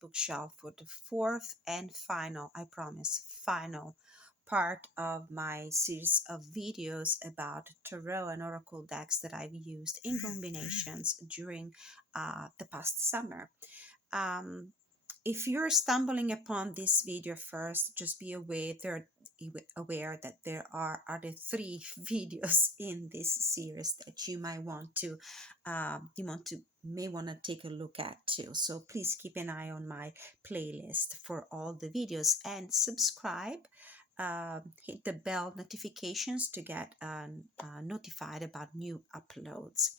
bookshelf for the fourth and final, I promise, final part of my series of videos about tarot and oracle decks that I've used in combinations during the past summer. Um, if you're stumbling upon this video first, just be aware that there are other three videos in this series that you might want to may want to take a look at too. So please keep an eye on my playlist for all the videos and subscribe. Hit the bell notifications to get notified about new uploads.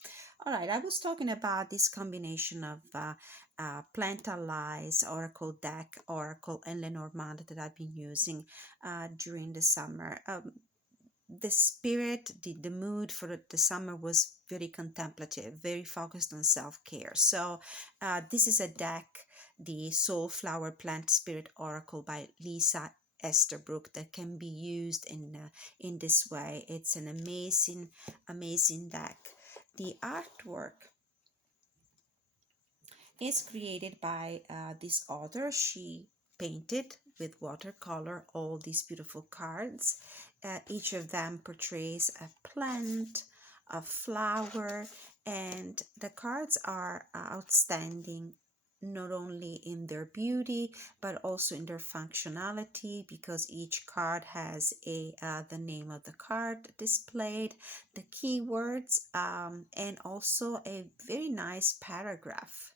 All right, I was talking about this combination of Plant Allies, Oracle deck, Oracle, and Lenormand that I've been using during the summer. The spirit, the mood for the summer was very contemplative, very focused on self-care. So this is a deck, the Soul Flower Plant Spirit Oracle by Lisa Esterbrook, that can be used in this way. It's an amazing deck. The artwork is created by this author. She painted with watercolor all these beautiful cards. Each of them portrays a plant, a flower, and the cards are outstanding, not only in their beauty but also in their functionality, because each card has the name of the card displayed, the keywords, and also a very nice paragraph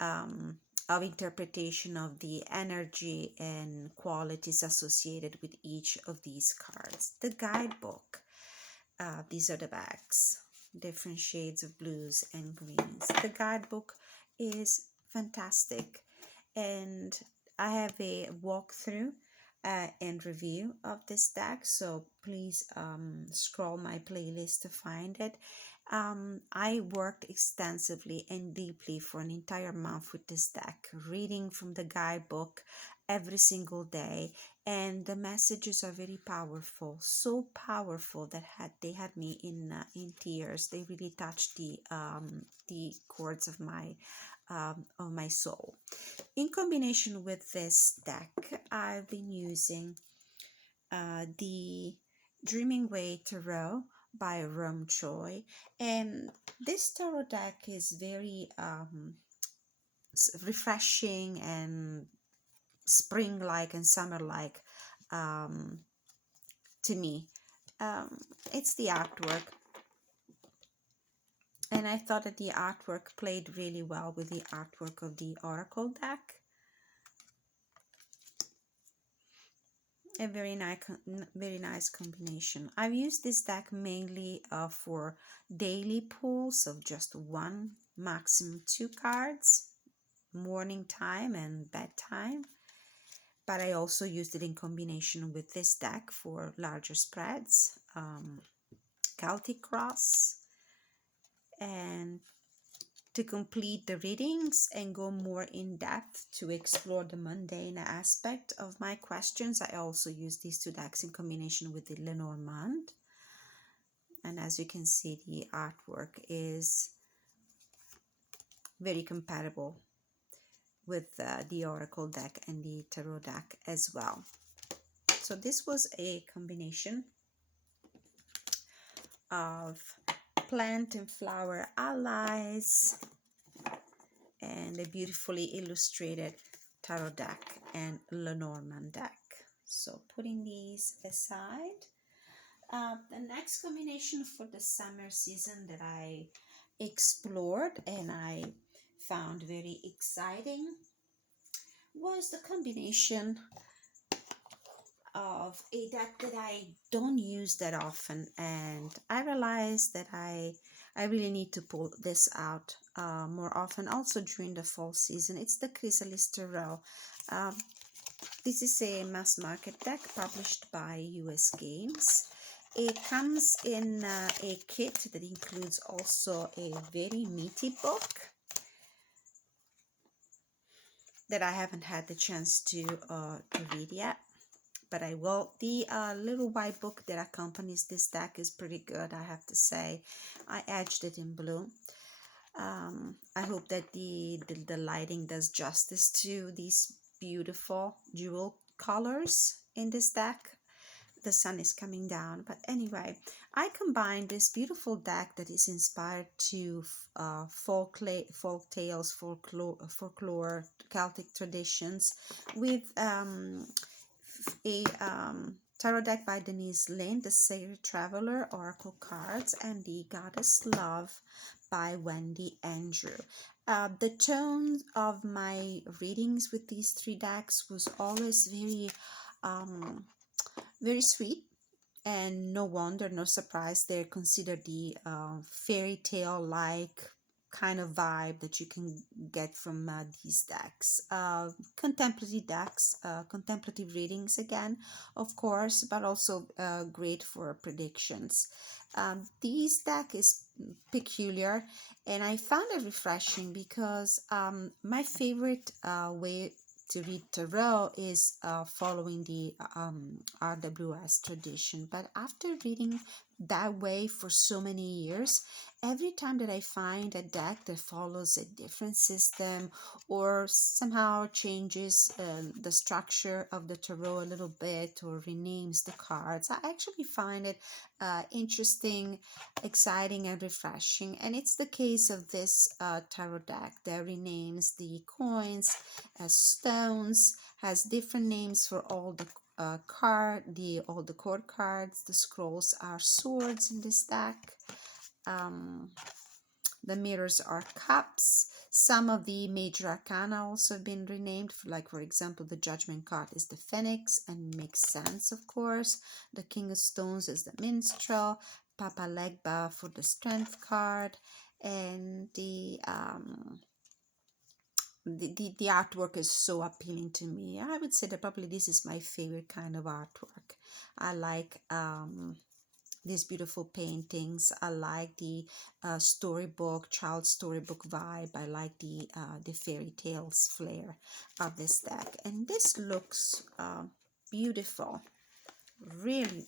um, of interpretation of the energy and qualities associated with each of these cards. The guidebook, these are the backs, different shades of blues and greens. The guidebook is fantastic, and I have a walkthrough and review of this deck, so please scroll my playlist to find it. I worked extensively and deeply for an entire month with this deck, reading from the guidebook every single day, and the messages are very powerful, so powerful that they had me in tears. They really touched the chords of my soul. In combination with this deck, I've been using the Dreaming Way Tarot by Rum Choi, and this tarot deck is very refreshing and spring-like and summer-like to me. It's the artwork, and I thought that the artwork played really well with the artwork of the Oracle deck. A very nice combination. I've used this deck mainly for daily pulls of just one, maximum 2 cards, morning time and bedtime. But I also used it in combination with this deck for larger spreads, Celtic Cross, and to complete the readings and go more in depth to explore the mundane aspect of my questions, I also use these 2 decks in combination with the Lenormand. And as you can see, the artwork is very compatible with the Oracle deck and the Tarot deck as well. So this was a combination of plant and flower allies and a beautifully illustrated tarot deck and Lenormand deck. So putting these aside, the next combination for the summer season that I explored and I found very exciting was the combination of a deck that I don't use that often, and I realized that I really need to pull this out more often, also during the fall season. It's the Chrysalis Tarot. This is a mass market deck published by US Games. It comes in a kit that includes also a very meaty book that I haven't had the chance to read yet, but I will. The little white book that accompanies this deck is pretty good, I have to say. I edged it in blue. I hope that the lighting does justice to these beautiful jewel colors in this deck. The sun is coming down, but anyway, I combined this beautiful deck that is inspired to folk tales, folklore, Celtic traditions, with a tarot deck by Denise Lynn, the Sacred Traveler Oracle cards, and the Goddess Love by Wendy Andrew. The tone of my readings with these three decks was always very sweet, and no wonder, no surprise, they're considered the fairy tale like kind of vibe that you can get from these decks. Contemplative readings again, of course, but also great for predictions. These deck is peculiar, and I found it refreshing because my favorite way to read tarot is following the RWS tradition. But after reading that way for so many years, every time that I find a deck that follows a different system or somehow changes the structure of the tarot a little bit or renames the cards, I actually find it interesting, exciting, and refreshing. And it's the case of this tarot deck that renames the coins as stones, has different names for all the all the court cards. The scrolls are swords in this deck. The mirrors are cups. Some of the major arcana also have been renamed. For example, the Judgment card is the Phoenix, and makes sense, of course. The King of Stones is the Minstrel. Papa Legba for the Strength card, and the artwork is so appealing to me. I would say that probably this is my favorite kind of artwork. I like these beautiful paintings. I like the child storybook vibe. I like the fairy tales flair of this deck, and this looks beautiful, really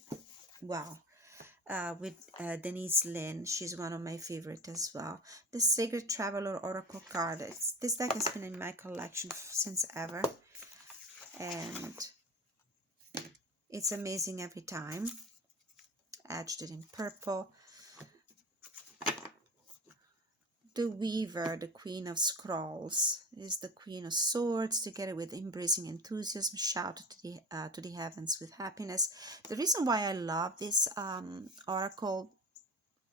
well. With Denise Lynn. She's one of my favorites as well. The Sacred Traveler Oracle card. This deck has been in my collection since ever, and it's amazing every time. Edged it in purple. The Weaver, the Queen of Scrolls, is the Queen of Swords, together with embracing enthusiasm, shout to the heavens with happiness. The reason why I love this oracle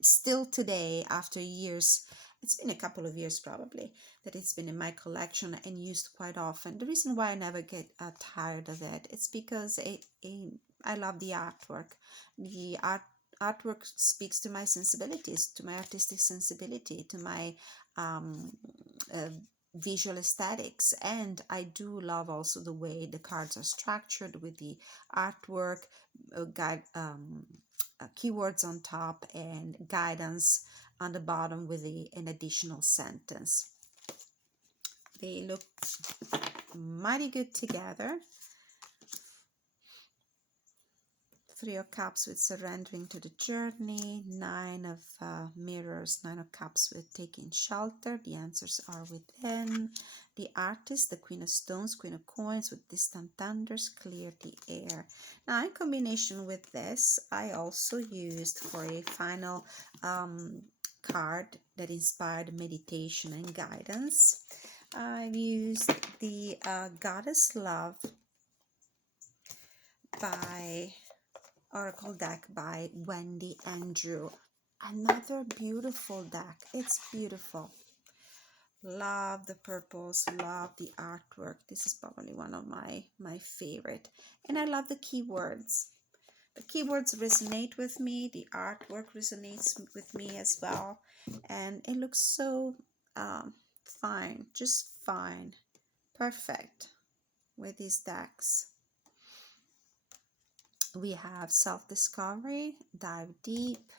still today, after years, it's been a couple of years probably that it's been in my collection and used quite often. The reason why I never get tired of it, it's because I love the artwork. The artwork speaks to my sensibilities, to my artistic sensibility, to my visual aesthetics, and I do love also the way the cards are structured with the artwork, keywords on top and guidance on the bottom with an additional sentence. They look mighty good together. Three of Cups with surrendering to the journey. Nine of Mirrors, Nine of Cups with taking shelter. The answers are within. The Artist, the Queen of Stones, Queen of Coins with distant thunders, clear the air. Now, in combination with this, I also used for a final card that inspired meditation and guidance. I've used the Goddess Love by Oracle deck by Wendy Andrew. Another beautiful deck. It's beautiful. Love the purples, love the artwork. This is probably one of my favorite. And I love the keywords. The keywords resonate with me. The artwork resonates with me as well. And it looks so fine, just fine, perfect with these decks. We have self-discovery, dive deep,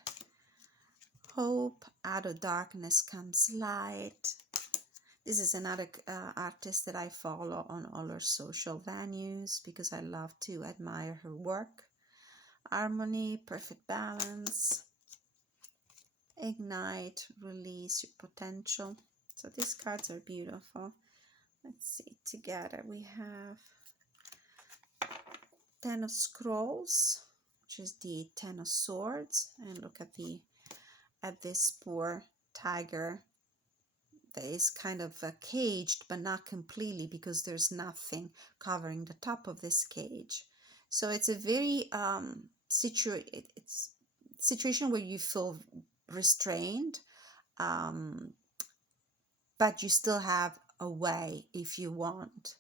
hope, out of darkness comes light. This is another artist that I follow on all her social venues because I love to admire her work. Harmony, perfect balance. Ignite, release your potential. So these cards are beautiful. Let's see, together we have Ten of Scrolls, which is the Ten of Swords, and look at this poor tiger that is kind of caged, but not completely, because there's nothing covering the top of this cage. So it's a very it's situation where you feel restrained, but you still have a way if you want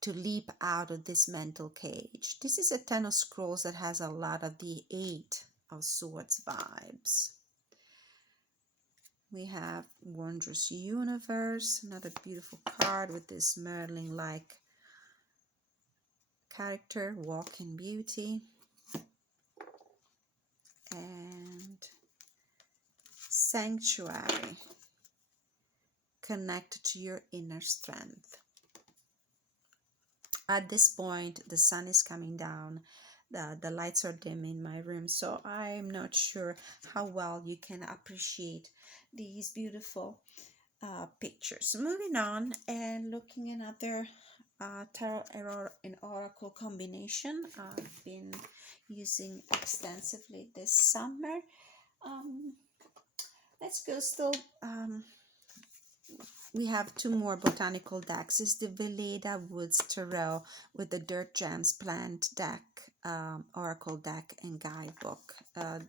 to leap out of this mental cage. This is a Ten of Scrolls that has a lot of the Eight of Swords vibes. We have Wondrous Universe, another beautiful card with this Merlin-like character, Walk in Beauty. And Sanctuary, connect to your inner strength. At this point, the sun is coming down. The lights are dim in my room, so I'm not sure how well you can appreciate these beautiful pictures. Moving on and looking at another Tarot and Oracle combination I've been using extensively this summer. Let's go still. We have two more botanical decks. It's the Valda Woods Tarot with the Dirt Gems Plant deck, Oracle deck, and guidebook.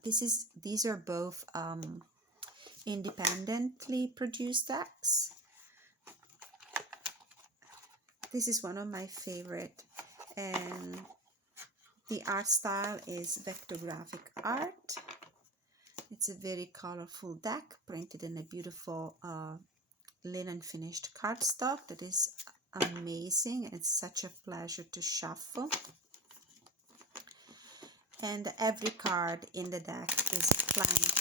These are both independently produced decks. This is one of my favorite, and the art style is vectographic art. It's a very colorful deck printed in a beautiful linen finished cardstock that is amazing. It's such a pleasure to shuffle. And every card in the deck is a plant.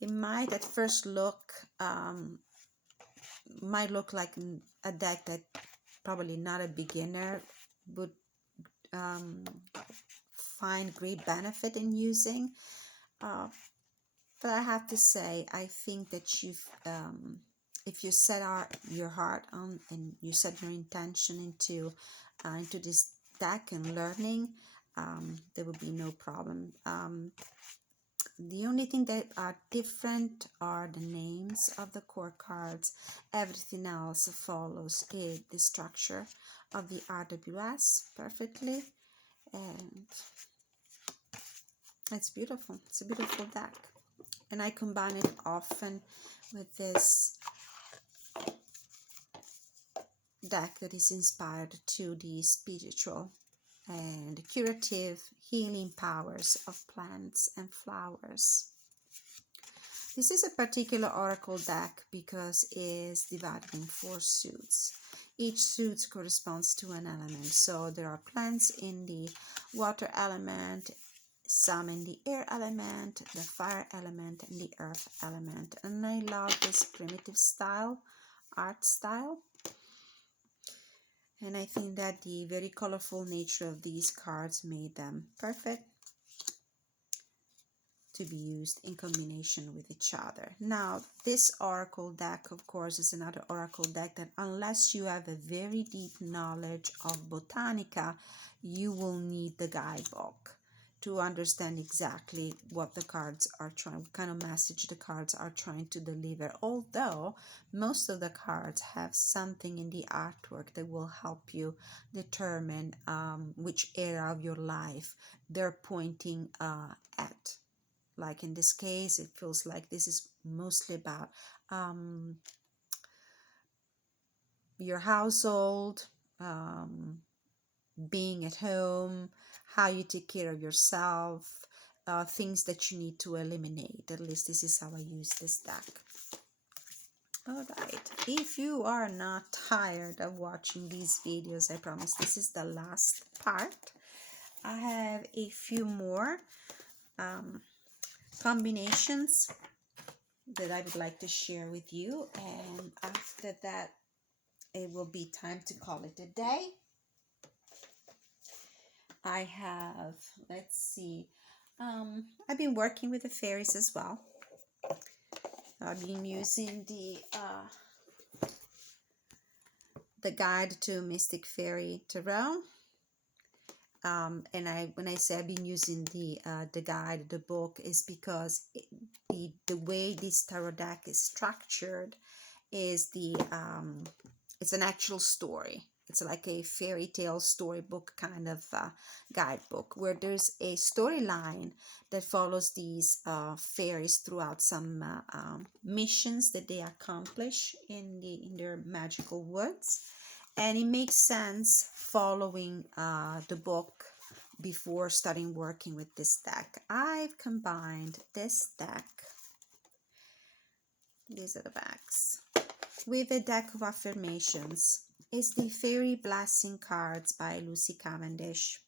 It might at first look like a deck that probably not a beginner would find great benefit in using, but I have to say, I think that if you set your heart on and you set your intention into this deck and learning, there will be no problem. The only thing that are different are the names of the core cards. Everything else follows the structure of the RWS perfectly, and it's beautiful. It's a beautiful deck, and I combine it often with this deck that is inspired to the spiritual and curative healing powers of plants and flowers. This is a particular oracle deck because it is divided in 4 suits. Each suit corresponds to an element. So there are plants in the water element, some in the air element, the fire element, and the earth element. And I love this primitive style, art style. And I think that the very colorful nature of these cards made them perfect to be used in combination with each other. Now, this oracle deck, of course, is another oracle deck that unless you have a very deep knowledge of botanica, you will need the guidebook to understand exactly what the cards are trying, what kind of message the cards are trying to deliver. Although most of the cards have something in the artwork that will help you determine which area of your life they're pointing at. Like in this case, it feels like this is mostly about your household, being at home, how you take care of yourself, things that you need to eliminate. At least this is how I use this deck. All right, if you are not tired of watching these videos, I promise this is the last part. I have a few more combinations that I would like to share with you, and after that it will be time to call it a day. I have, let's see, I've been working with the fairies as well. I've been using the Guide to Mystic Fairy Tarot. And when I say I've been using the guide, the book, is because the way this tarot deck is structured is it's an actual story. It's like a fairy tale storybook kind of guidebook, where there's a storyline that follows these fairies throughout some missions that they accomplish in their magical woods. And it makes sense following the book before starting working with this deck. I've combined this deck, these are the backs, with a deck of affirmations. It's the Fairy Blessing cards by Lucy Cavendish.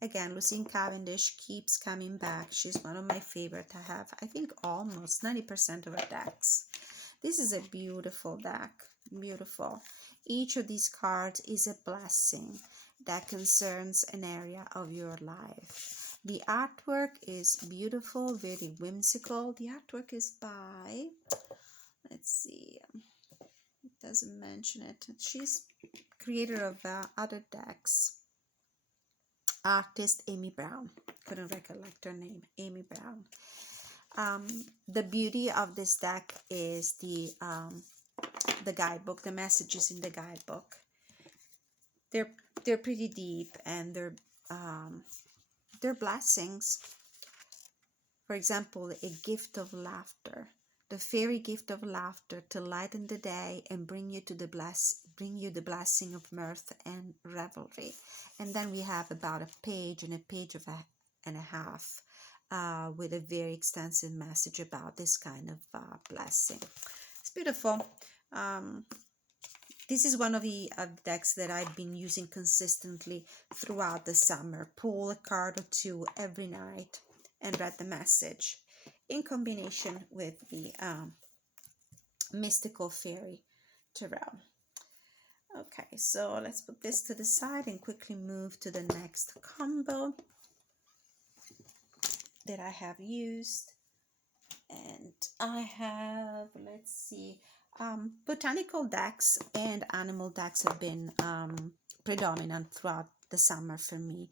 Again, Lucy Cavendish keeps coming back. She's one of my favorite. I have, I think, almost 90% of her decks. This is a beautiful deck, beautiful. Each of these cards is a blessing that concerns an area of your life. The artwork is beautiful, very whimsical. The artwork is by, let's see, it doesn't mention it. She's creator of other decks. Artist Amy Brown. Couldn't recollect her name. Amy Brown. The beauty of this deck is the guidebook, the messages in the guidebook. They're pretty deep, and they're blessings. For example, a gift of laughter, the fairy gift of laughter to lighten the day and bring you the blessing of mirth and revelry. And then we have about a page and a half with a very extensive message about this kind of blessing. It's beautiful. This is one of the decks that I've been using consistently throughout the summer. Pull a card or two every night and read the message in combination with the Mystical Fairy Tarot. Okay, so let's put this to the side and quickly move to the next combo that I have used. And I have, let's see, botanical decks and animal decks have been predominant throughout the summer for me.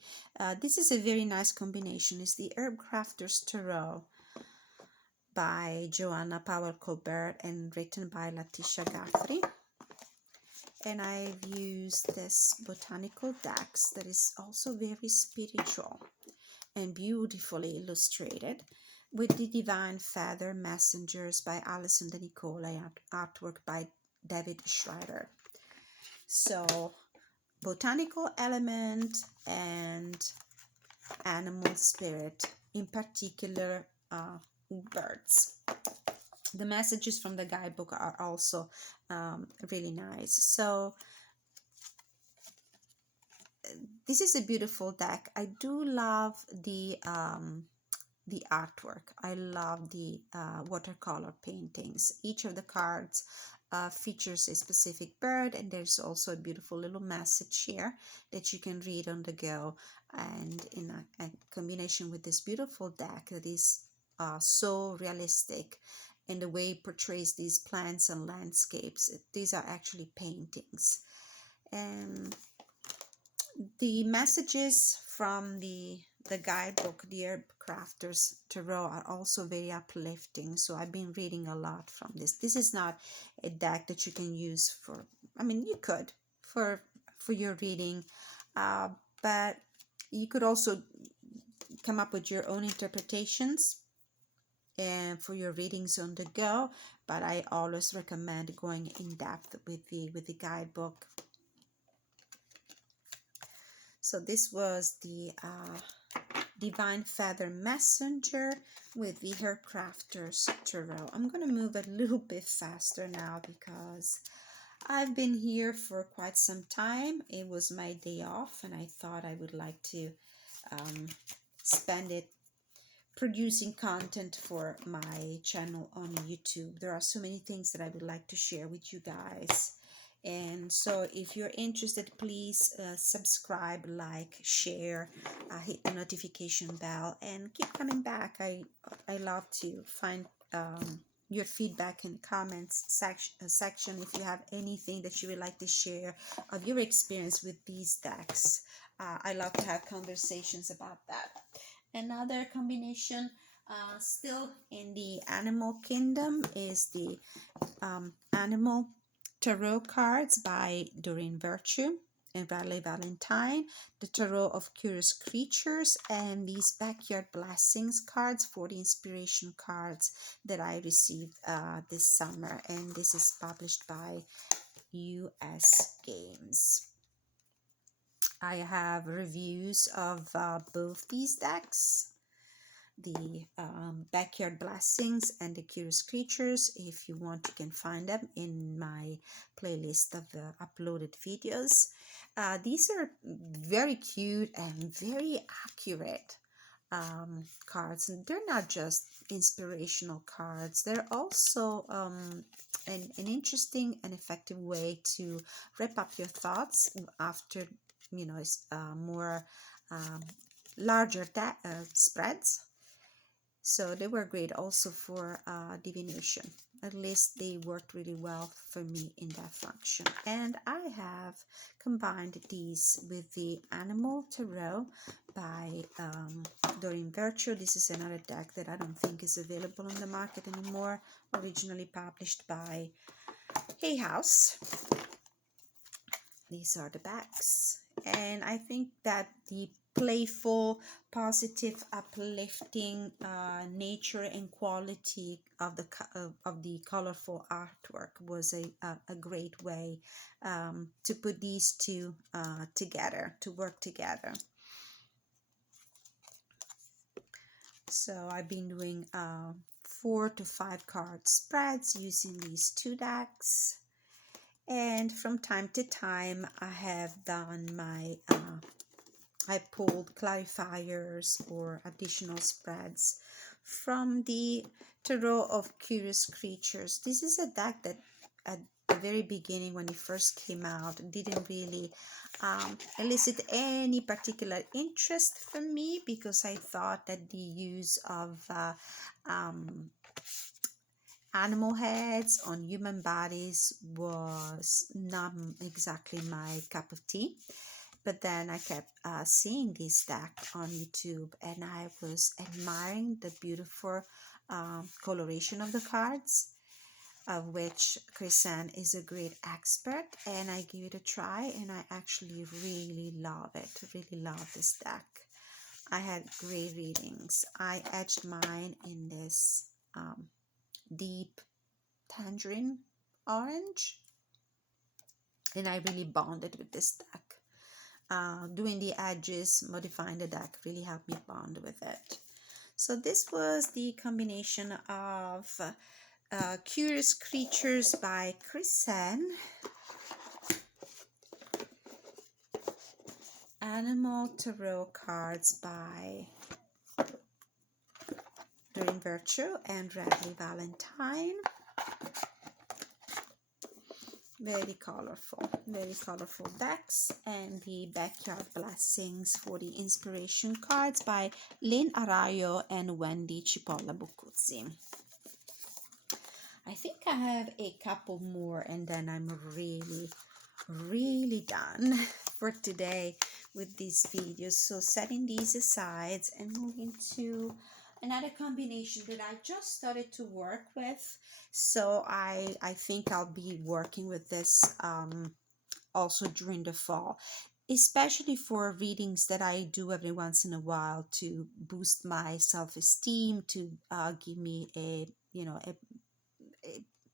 This is a very nice combination. It's the Herb Crafters Tarot by Joanna Powell Colbert and written by Letitia Guthrie. And I've used this botanical decks that is also very spiritual and beautifully illustrated, with the Divine Feather Messengers by Alison De Nicola, artwork by David Schreider. So, botanical element and animal spirit, in particular birds. The messages from the guidebook are also really nice. So, this is a beautiful deck. I do love the artwork. I love the watercolor paintings. Each of the cards features a specific bird, and there's also a beautiful little message here that you can read on the go. And in a combination with this beautiful deck that is so realistic in the way it portrays these plants and landscapes. These are actually paintings. And the messages from the guidebook, the Herb Crafters Tarot, are also very uplifting. So I've been reading a lot from this. This is not a deck that you can use for, I mean, you could for your reading, but you could also come up with your own interpretations and for your readings on the go. But I always recommend going in depth with the guidebook. So this was the Divine Feather Messenger with the Herb Crafters Tarot. I'm going to move a little bit faster now because I've been here for quite some time. It was my day off, and I thought I would like to spend it producing content for my channel on YouTube. There are so many things that I would like to share with you guys. And so if you're interested, please subscribe, like, share, hit the notification bell, and keep coming back. I love to find your feedback in comments section if you have anything that you would like to share of your experience with these decks. I love to have conversations about that. Another combination still in the animal kingdom is the Animal Tarot cards by Doreen Virtue and Bradley Valentine, the Tarot of Curious Creatures, and these Backyard Blessings cards for the inspiration cards that I received this summer. And this is published by US Games. I have reviews of both these decks, the Backyard Blessings and the Curious Creatures. If you want, you can find them in my playlist of uploaded videos. These are very cute and very accurate cards, and they're not just inspirational cards, they're also an interesting and effective way to wrap up your thoughts after, you know, more larger spreads. So they were great also for divination. At least they worked really well for me in that function. And I have combined these with the Animal Tarot by Doreen Virtue. This is another deck that I don't think is available on the market anymore, originally published by Hay House. These are the backs. And I think that the playful, positive, uplifting nature and quality of the colorful artwork was a great way to put these two together, to work together. So I've been doing 4 to 5 card spreads using these two decks. And from time to time, I have done my, I pulled clarifiers or additional spreads from the Tarot of Curious Creatures. This is a deck that at the very beginning, when it first came out, didn't really elicit any particular interest from me, because I thought that the use of animal heads on human bodies was not exactly my cup of tea. But then I kept seeing this deck on YouTube, and I was admiring the beautiful coloration of the cards, of which Chrysan is a great expert, and I gave it a try, and I actually really love it, really love this deck. I had great readings. I edged mine in this deep tangerine orange, and I really bonded with this deck. Doing the edges, modifying the deck really helped me bond with it. So this was the combination of Curious Creatures by Chrysan, Animal Tarot cards by Doreen Virtue and Bradley Valentine. Very colorful decks. And the Backyard Blessings for the inspiration cards by Lynn Arroyo and Wendy Cipolla Bucuzzi. I think I have a couple more, and then I'm really done for today with these videos. So setting these aside and moving to another combination that I just started to work with. So I think I'll be working with this also during the fall, especially for readings that I do every once in a while to boost my self-esteem, to give me a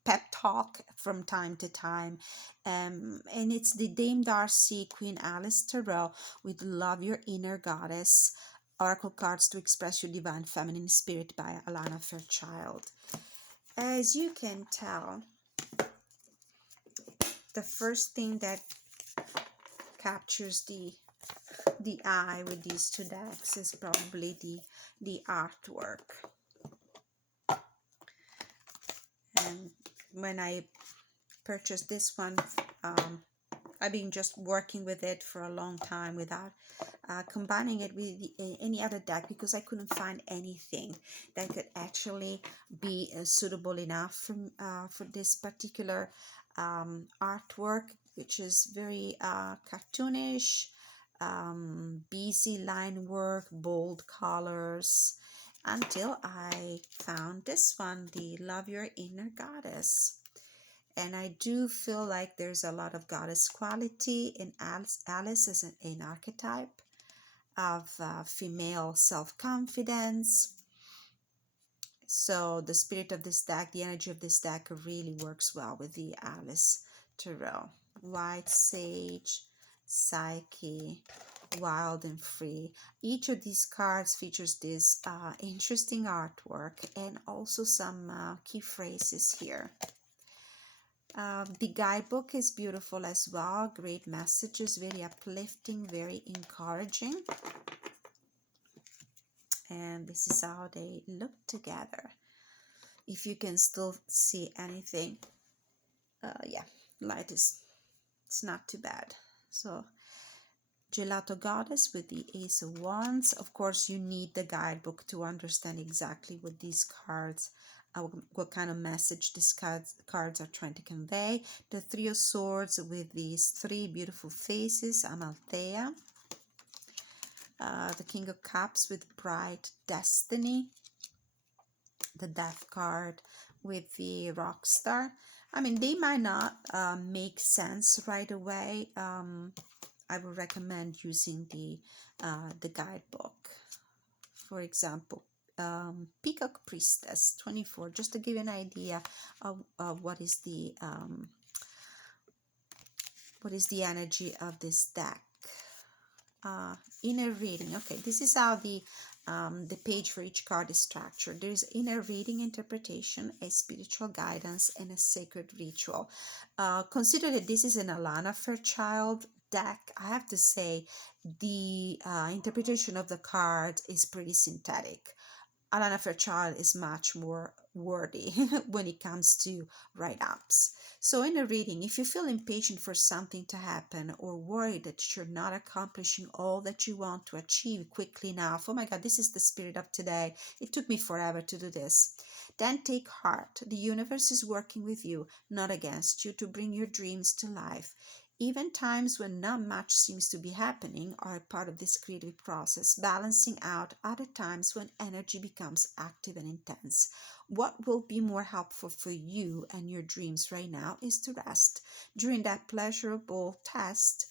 pep talk from time to time. And it's the Dame Darcy Queen Alice Tarot with Love Your Inner Goddess Oracle cards to express your divine feminine spirit by Alana Fairchild. As you can tell, the first thing that captures the eye with these two decks is probably the artwork. And when I purchased this one I've been just working with it for a long time without combining it with any other deck, because I couldn't find anything that could actually be suitable enough for this particular artwork, which is very cartoonish, busy line work, bold colors, until I found this one, the Love Your Inner Goddess. And I do feel like there's a lot of goddess quality in Alice. Alice is an archetype of female self-confidence. So the spirit of this deck, the energy of this deck really works well with the Alice Tarot. White Sage, Psyche, Wild and Free. Each of these cards features this interesting artwork and also some key phrases here. The guidebook is beautiful as well. Great messages, very uplifting, very encouraging. And this is how they look together. If you can still see anything, yeah, light is, it's not too bad. So Gelato Goddess with the Ace of Wands. Of course, you need the guidebook to understand exactly what these cards, what kind of message these cards are trying to convey. The Three of Swords with these three beautiful faces, Amalthea. The King of Cups with Bright Destiny. The Death card with the Rock Star. I mean, they might not make sense right away. I would recommend using the guidebook. For example, Peacock Priestess 24, just to give you an idea of what is the energy of this deck. Inner reading. Okay, this is how the page for each card is structured. There's inner reading, interpretation, a spiritual guidance, and a sacred ritual. Consider that this is an Alana Fairchild deck. I have to say the interpretation of the card is pretty synthetic. Alana Fairchild is much more wordy when it comes to write-ups. So in a reading, if you feel impatient for something to happen or worried that you're not accomplishing all that you want to achieve quickly enough, oh my God, this is the spirit of today. It took me forever to do this. Then take heart. The universe is working with you, not against you, to bring your dreams to life. Even times when not much seems to be happening are part of this creative process, balancing out other times when energy becomes active and intense. What will be more helpful for you and your dreams right now is to rest. During that pleasurable rest,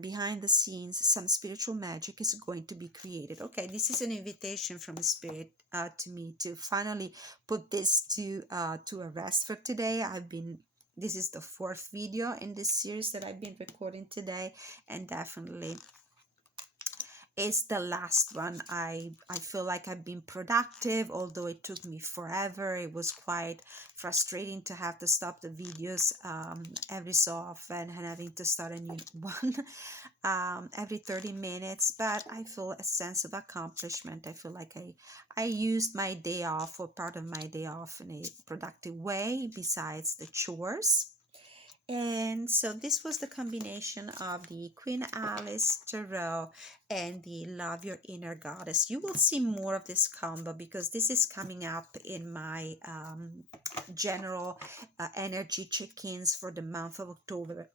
behind the scenes, some spiritual magic is going to be created. Okay, this is an invitation from the spirit to me to finally put this to a rest for today. This is the 4th video in this series that I've been recording today, and definitely it's the last one. I feel like I've been productive, although it took me forever. It was quite frustrating to have to stop the videos every so often and having to start a new one every 30 minutes. But I feel a sense of accomplishment. I feel like I used my day off, or part of my day off, in a productive way besides the chores. And so this was the combination of the Queen Alice Tarot and the Love Your Inner Goddess. You will see more of this combo because this is coming up in my general energy check-ins for the month of October,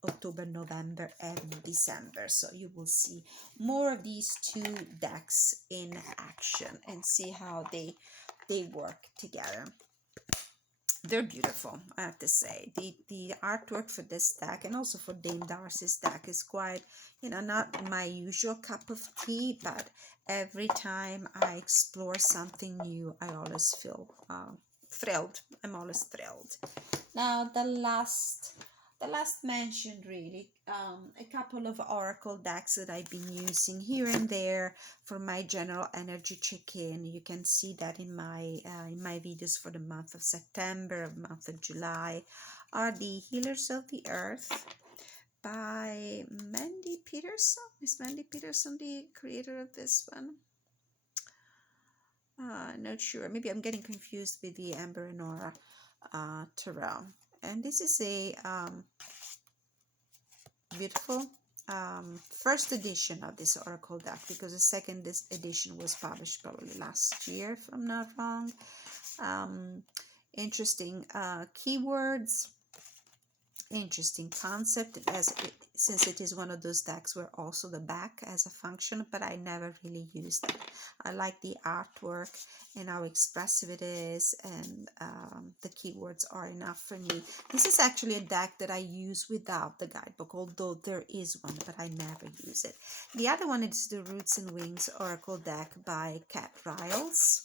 November, and December. So you will see more of these two decks in action and see how they work together. They're beautiful, I have to say. The artwork for this deck and also for Dame Darcy's deck is quite, not my usual cup of tea, but every time I explore something new, I always feel thrilled. I'm always thrilled. Now, the last mentioned, really, a couple of oracle decks that I've been using here and there for my general energy check-in. You can see that in my videos for the month of September, month of July, are the Healers of the Earth by Mandy Peterson. Is Mandy Peterson the creator of this one? Not sure. Maybe I'm getting confused with the Amber and Nora Tyrell. And this is a beautiful first edition of this oracle deck, because the second this edition was published probably last year, if I'm not wrong. Interesting keywords, interesting concept, since it is one of those decks where also the back has a function, but I never really used it. I like the artwork and how expressive it is, and the keywords are enough for me. This is actually a deck that I use without the guidebook, although there is one, but I never use it. The other one is the Roots and Wings Oracle deck by Cat Riles,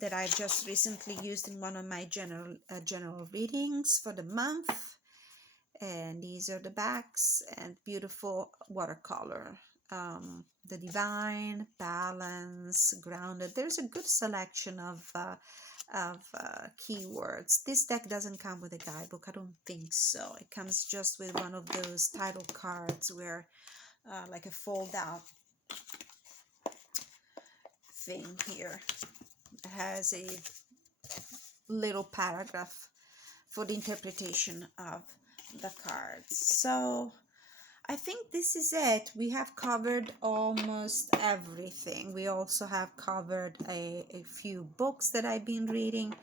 that I just recently used in one of my general readings for the month. And these are the backs, and beautiful watercolor. The divine, balance, grounded. There's a good selection of keywords. This deck doesn't come with a guidebook, I don't think so. It comes just with one of those title cards where like a fold out thing here. It has a little paragraph for the interpretation of the cards. So I think this is it. We have covered almost everything. We also have covered a few books that I've been reading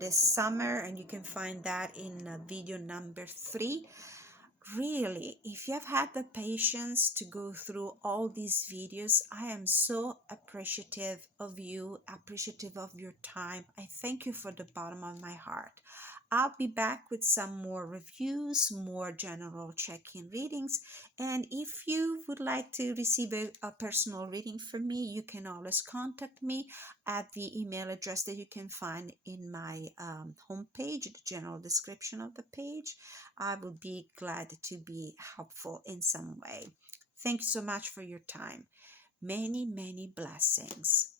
this summer, and you can find that in video number 3. Really, if you have had the patience to go through all these videos, I am so appreciative of you, appreciative of your time. I thank you from the bottom of my heart. I'll be back with some more reviews, more general check-in readings, and if you would like to receive a personal reading from me, you can always contact me at the email address that you can find in my homepage, the general description of the page. I will be glad to be helpful in some way. Thank you so much for your time. Many, many blessings.